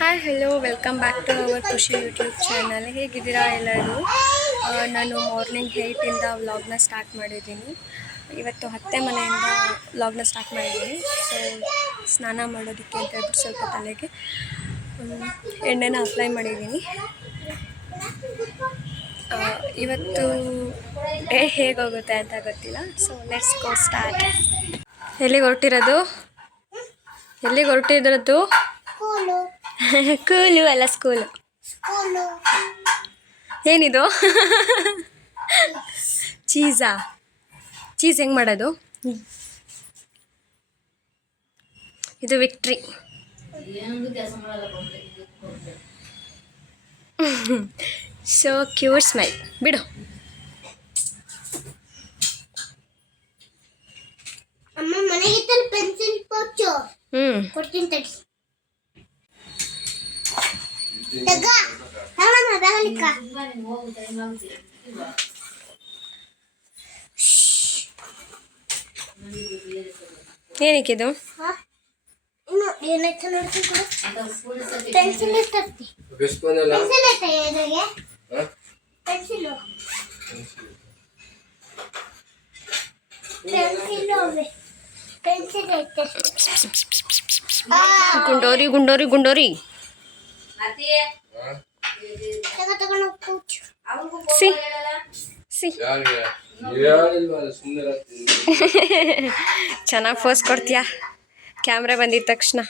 Hi hello welcome back to our Khushi YouTube channel. ಹೇಗಿದ್ದೀರಾ ಎಲ್ಲರೂ? ನಾನು ಮಾರ್ನಿಂಗ್ 8ಇಂದ ವ್ಲಾಗ್ನ ಸ್ಟಾರ್ಟ್ ಮಾಡಿದ್ದೀನಿ. ಇವತ್ತು ಅತ್ತೆ ಮನೆಯಿಂದ ವ್ಲಾಗ್ನ ಸ್ಟಾರ್ಟ್ ಮಾಡಿದ್ದೀನಿ. ಸೊ ಸ್ನಾನ ಮಾಡೋದಕ್ಕೆ ಅಂತ ಹೇಳ್ಬಿಟ್ಟು ಸ್ವಲ್ಪ ತಲೆಗೆ ಎಣ್ಣೆನ ಅಪ್ಲೈ ಮಾಡಿದ್ದೀನಿ. ಇವತ್ತು ಡೇ ಹೇಗೋಗುತ್ತೆ ಅಂತ ಗೊತ್ತಿಲ್ಲ. So let's go start. ಎಲ್ಲಿಗೆ ಹೊರಟಿರೋದು? ಕೂಲು ಅಲ್ಲ, ಸ್ಕೂಲು. ಏನಿದು? ಚೀಸಾ? ಚೀಸ್ ಹೆಂಗೆ ಮಾಡೋದು? ಇದು ವಿಕ್ಟ್ರಿ. So cute smile. ಬಿಡು. ಏನಕ್ಕಿದು? ಗುಂಡೋರಿ ಗುಂಡೋರಿ ಗುಂಡೋರಿ. ಸಿ ಸಿ ಚೆನ್ನಾಗಿ ಫೋಸ್ ಕೊಡ್ತೀಯಾ ಕ್ಯಾಮ್ರಾ ಬಂದಿದ ತಕ್ಷಣ.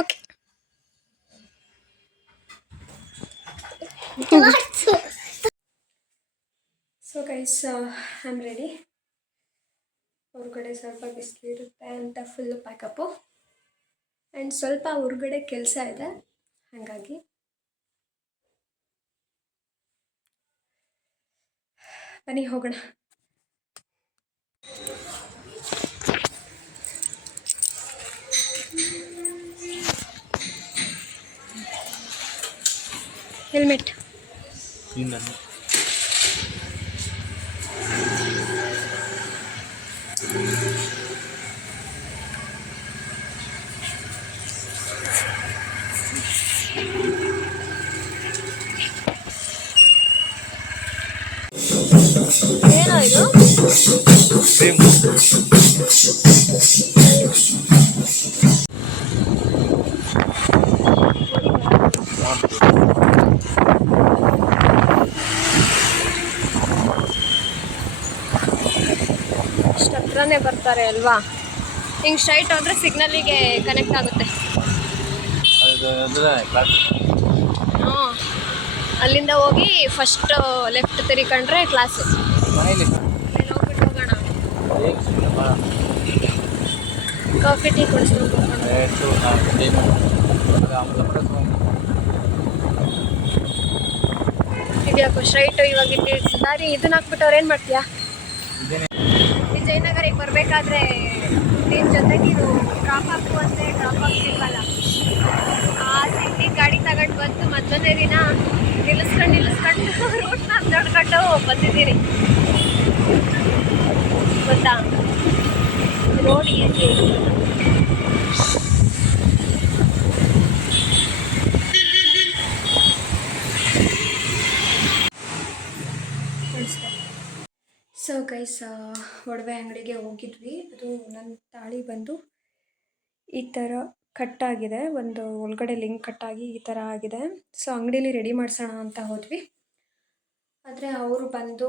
Okay. So guys, I am ready. ಹೊರಗಡೆ ಸ್ವಲ್ಪ ಬಿಸಿಲಿರುತ್ತೆ ಅಂತ ಫುಲ್ಲು ಪ್ಯಾಕಪ್ಪು. ಆ್ಯಂಡ್ ಸ್ವಲ್ಪ ಹೊರಗಡೆ ಕೆಲಸ ಇದೆ, ಹಾಗಾಗಿ ಬನ್ನಿ ಹೋಗೋಣ. ಹೆಲ್ಮೆಟ್. ಏನೋ ಇದು? ಇಷ್ಟು ಹತ್ರನೇ ಬರ್ತಾರೆ ಅಲ್ವಾ? ಹಿಂಗೆ ಸ್ಟ್ರೈಟ್ ಹೋದ್ರೆ ಸಿಗ್ನಲಿಗೆ ಕನೆಕ್ಟ್ ಆಗುತ್ತೆ. ಹಾಂ, ಅಲ್ಲಿಂದ ಹೋಗಿ ಫಸ್ಟ್ ಲೆಫ್ಟ್ ತಿರ್ಕೊಂಡ್ರೆ ಕ್ಲಾಸು. ಹೋಗ್ಬಿಟ್ಟು ಹೋಗೋಣ. ಕಾಫಿ ಟೀ ಕುಡಿಸ್ಕೊಂಡು ಇದ್ಯಾಕೋ ಸ್ಟ್ರೈಟು ಇವಾಗ ದಾರಿ ಇದನ್ನ ಹಾಕ್ಬಿಟ್ಟವ್ರು ಏನು ಮಾಡ್ತೀಯಾ? ವಿಜಯನಗರಿಗೆ ಬರಬೇಕಾದ್ರೆ ನಿನ್ನ ಜೊತೆ ನೀನು ಡ್ರಾಪ್ ಹಾಕುವಂತೆ ಡ್ರಾಪ್ ಹಾಕ್ತಿಲ್ವಲ್ಲ, ಆ ಸಿಟ್ಟಿಗೆ ಗಾಡಿ ತಗೊಂಡು ಬಂದು ಮೊದಲನೇ ದಿನ ನಿಲ್ಲಿಸ್ಕೊಂಡು ರೂಟ್ನ ನೋಡ್ಕೊಂಡು ಬಂದಿದ್ದೀರಿ ಗೊತ್ತಾ? Road easy. ಸೊ ಗೈಸ್, ಒಡವೆ ಅಂಗಡಿಗೆ ಹೋಗಿದ್ವಿ. ಅದು ನನ್ನ ತಾಳಿ ಬಂದು ಈ ಥರ ಕಟ್ಟಾಗಿದೆ, ಒಂದು ಒಳಗಡೆ ಲಿಂಕ್ ಕಟ್ಟಾಗಿ ಈ ಥರ ಆಗಿದೆ. ಸೊ ಅಂಗಡೀಲಿ ರೆಡಿ ಮಾಡಿಸೋಣ ಅಂತ ಹೋದ್ವಿ. ಆದರೆ ಅವರು ಬಂದು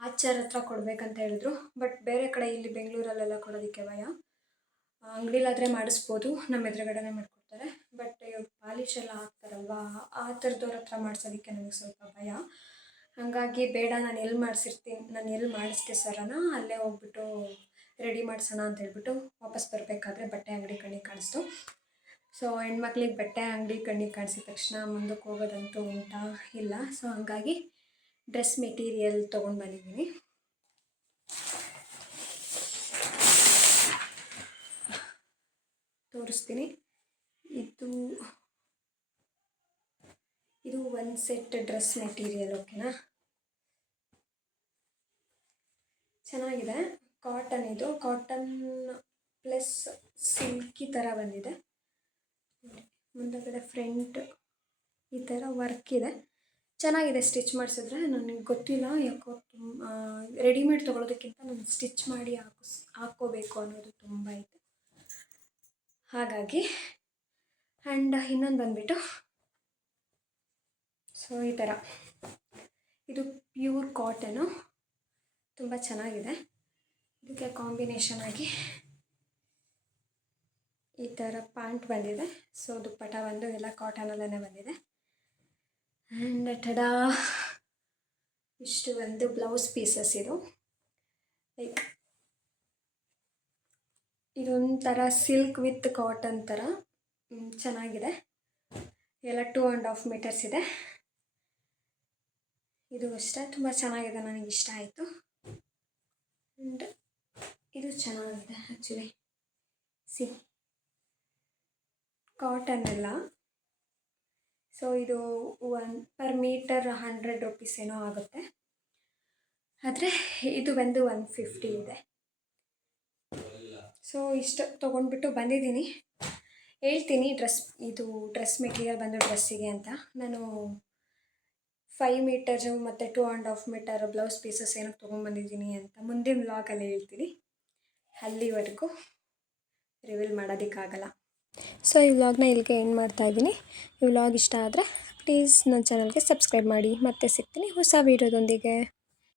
ಆಚಾರ ಹತ್ರ ಕೊಡಬೇಕಂತ ಹೇಳಿದ್ರು. ಬಟ್ ಬೇರೆ ಕಡೆ ಇಲ್ಲಿ ಬೆಂಗಳೂರಲ್ಲೆಲ್ಲ ಕೊಡೋದಕ್ಕೆ ಭಯ. ಅಂಗಡಿಲಾದರೆ ಮಾಡಿಸ್ಬೋದು, ನಮ್ಮ ಎದುರುಗಡೆನೇ ಮಾಡಿಕೊಡ್ತಾರೆ. ಬಟ್ ಇವಾಗ ಪಾಲಿಶ್ ಎಲ್ಲ ಹಾಕ್ತಾರಲ್ವ, ಆ ಥರದವ್ರ ಹತ್ರ ಮಾಡಿಸೋದಕ್ಕೆ ನನಗೆ ಸ್ವಲ್ಪ ಭಯ. ಹಾಗಾಗಿ ಬೇಡ, ನಾನು ಎಲ್ಲಿ ಮಾಡಿಸ್ದೆ ಸರನ ಅಲ್ಲೇ ಹೋಗ್ಬಿಟ್ಟು ರೆಡಿ ಮಾಡಿಸೋಣ ಅಂತ ಹೇಳ್ಬಿಟ್ಟು ವಾಪಸ್ ಬರಬೇಕಾದ್ರೆ ಬಟ್ಟೆ ಅಂಗಡಿ ಕಣ್ಣಿಗೆ ಕಾಣಿಸ್ತು. ಸೊ ಹೆಣ್ಮಕ್ಳಿಗೆ ಬಟ್ಟೆ ಅಂಗಡಿ ಕಣ್ಣಿಗೆ ಕಾಣಿಸಿದ ತಕ್ಷಣ ಮುಂದಕ್ಕೆ ಹೋಗೋದಂತೂ ಉಂಟಾ ಇಲ್ಲ. ಸೊ ಹಾಗಾಗಿ ಡ್ರೆಸ್ ಮೆಟೀರಿಯಲ್ ತೊಗೊಂಡು ಬಂದಿದ್ದೀನಿ. ತೋರಿಸ್ತೀನಿ. ಇದು ಒಂದು ಸೆಟ್ ಡ್ರೆಸ್ ಮೆಟೀರಿಯಲ್. ಓಕೆನಾ? ಚೆನ್ನಾಗಿದೆ. ಕಾಟನ್ ಇದು. ಕಾಟನ್ ಪ್ಲಸ್ ಸಿಲ್ಕಿ ಥರ ಬಂದಿದೆ. ಮುಂದಗಡೆ ಫ್ರಂಟ್ ಈ ಥರ ವರ್ಕ್ ಇದೆ. ಚೆನ್ನಾಗಿದೆ ಸ್ಟಿಚ್ ಮಾಡಿಸಿದ್ರೆ. ನನಗೆ ಗೊತ್ತಿಲ್ಲ ಯಾಕೋ ರೆಡಿಮೇಡ್ ತೊಗೊಳೋದಕ್ಕಿಂತ ನಾನು ಸ್ಟಿಚ್ ಮಾಡಿ ಹಾಕ್ಕೋಬೇಕು ಅನ್ನೋದು ತುಂಬ ಇದೆ. ಹಾಗಾಗಿ ಆ್ಯಂಡ್ ಇನ್ನೊಂದು ಬಂದುಬಿಟ್ಟು ಸೊ ಈ ಥರ ಇದು ಪ್ಯೂರ್ ಕಾಟನು, ತುಂಬ ಚೆನ್ನಾಗಿದೆ. ಇದಕ್ಕೆ ಕಾಂಬಿನೇಷನ್ ಆಗಿ ಈ ಥರ ಪ್ಯಾಂಟ್ ಬಂದಿದೆ. ಸೊ ದುಪ್ಪಟ ಬಂದು ಎಲ್ಲ ಕಾಟನಲ್ಲೇ ಬಂದಿದೆ. ಆ್ಯಂಡ್ ಟಡಾ ಇಷ್ಟು ಒಂದು ಬ್ಲೌಸ್ ಪೀಸಸ್ ಇದು. ಲೈಕ್ ಇದೊಂಥರ ಸಿಲ್ಕ್ ವಿತ್ ಕಾಟನ್ ಥರ ಚೆನ್ನಾಗಿದೆ. ಎಲ್ಲ 2.5 ಮೀಟರ್ಸ್ ಇದೆ. ಇದು ಅಷ್ಟೇ ತುಂಬ ಚೆನ್ನಾಗಿದೆ, ನನಗೆ ಇಷ್ಟ ಆಯಿತು. ಆ್ಯಂಡ್ ಇದು ಚೆನ್ನಾಗಿದೆ ಆ್ಯಕ್ಚುಲಿ. ಕಾಟನ್ ಎಲ್ಲ. ಸೊ ಇದು ಪರ್ ಮೀಟರ್ 100 ರುಪೀಸ್ ಏನೋ ಆಗುತ್ತೆ. ಆದರೆ ಇದು ಬಂದು 150 ಇದೆ. ಸೊ ಇಷ್ಟು ತೊಗೊಂಡ್ಬಿಟ್ಟು ಬಂದಿದ್ದೀನಿ. ಹೇಳ್ತೀನಿ ಡ್ರೆಸ್ ಮೆಟೀರಿಯಲ್ ಬಂದು ಡ್ರೆಸ್ಸಿಗೆ ಅಂತ. ನಾನು 5 ಮೀಟರ್ಸು ಮತ್ತು 2.5 ಮೀಟರ್ ಬ್ಲೌಸ್ ಪೀಸಸ್ ಏನಕ್ಕೆ ತೊಗೊಂಡ್ಬಂದಿದ್ದೀನಿ ಅಂತ ಮುಂದಿನ ವ್ಲಾಗಲ್ಲಿ ಹೇಳ್ತೀನಿ. ಅಲ್ಲಿವರೆಗೂ ರಿವೀಲ್ ಮಾಡೋದಕ್ಕಾಗಲ್ಲ. ಸೊ ಈ ವ್ಲಾಗ್ನ ಇಲ್ಲಿಗೆ ಎಂಡ್ ಮಾಡ್ತಾಯಿದ್ದೀನಿ. ಈ ವ್ಲಾಗ್ ಇಷ್ಟ ಆದರೆ ಪ್ಲೀಸ್ ನನ್ನ ಚಾನಲ್ಗೆ ಸಬ್ಸ್ಕ್ರೈಬ್ ಮಾಡಿ. ಮತ್ತೆ ಸಿಗ್ತೀನಿ ಹೊಸ ವೀಡಿಯೋದೊಂದಿಗೆ.